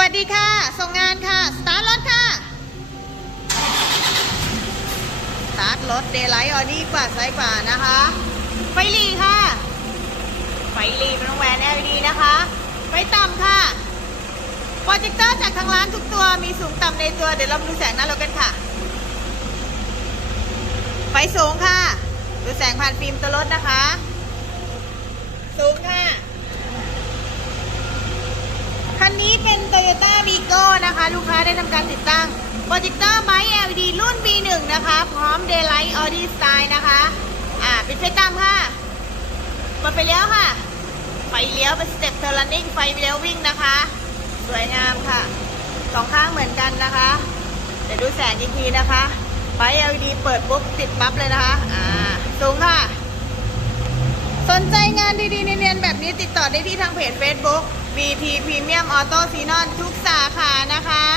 วัสดีค่ะ ส่งงานค่ะ สตาร์ทรถค่ะ สตาร์ทรถเดย์ไลท์ออดี้กว่าซ้ายกว่านะคะ ไฟลีค่ะ ไฟลีเป็นของแหวน LED นะคะ ไฟต่ำค่ะ โปรเจคเตอร์จากทางร้านทุกตัวมีสูงต่ำในตัว เดี๋ยวเรามาดูแสงหน้ารถกันค่ะ ไฟสูงค่ะ ดูแสงผ่านฟิล์มตัวรถนะคะ สูงค่ะ คันนี้เป็น Toyota Vigo นะคะ ลูกค้าได้ทำการติดตั้งโปรเจคเตอร์ไม้ LED รุ่น B1 นะคะ พร้อม Daylight Audi Style นะคะ อ่าปิดไฟตามค่ะเปิดไฟเลี้ยวค่ะ ไฟเลี้ยวเป็นสเต็ปเทอร์ลันนิ่งไฟเลี้ยววิ่งนะคะ สวยงามค่ะสองข้างเหมือนกันนะคะ เดี๋ยวดูแสงอีกทีนะคะ ไฟ LED เปิดปุ๊บติดปั๊บเลยนะคะ อ่า สูงค่ะ สนใจงานดีๆเนียนๆแบบนี้ติดต่อได้ที่ทางเพจ Facebook VT Premium Auto Senon ทุกสาขานะคะ